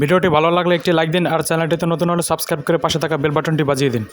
ভিডিওটি ভালো লাগলে একটি লাইক দিন আর চ্যানেলটিতে নতুন হলে সাবস্ক্রাইব করে পাশে থাকা বেল বাটনটি বাজিয়ে দিন।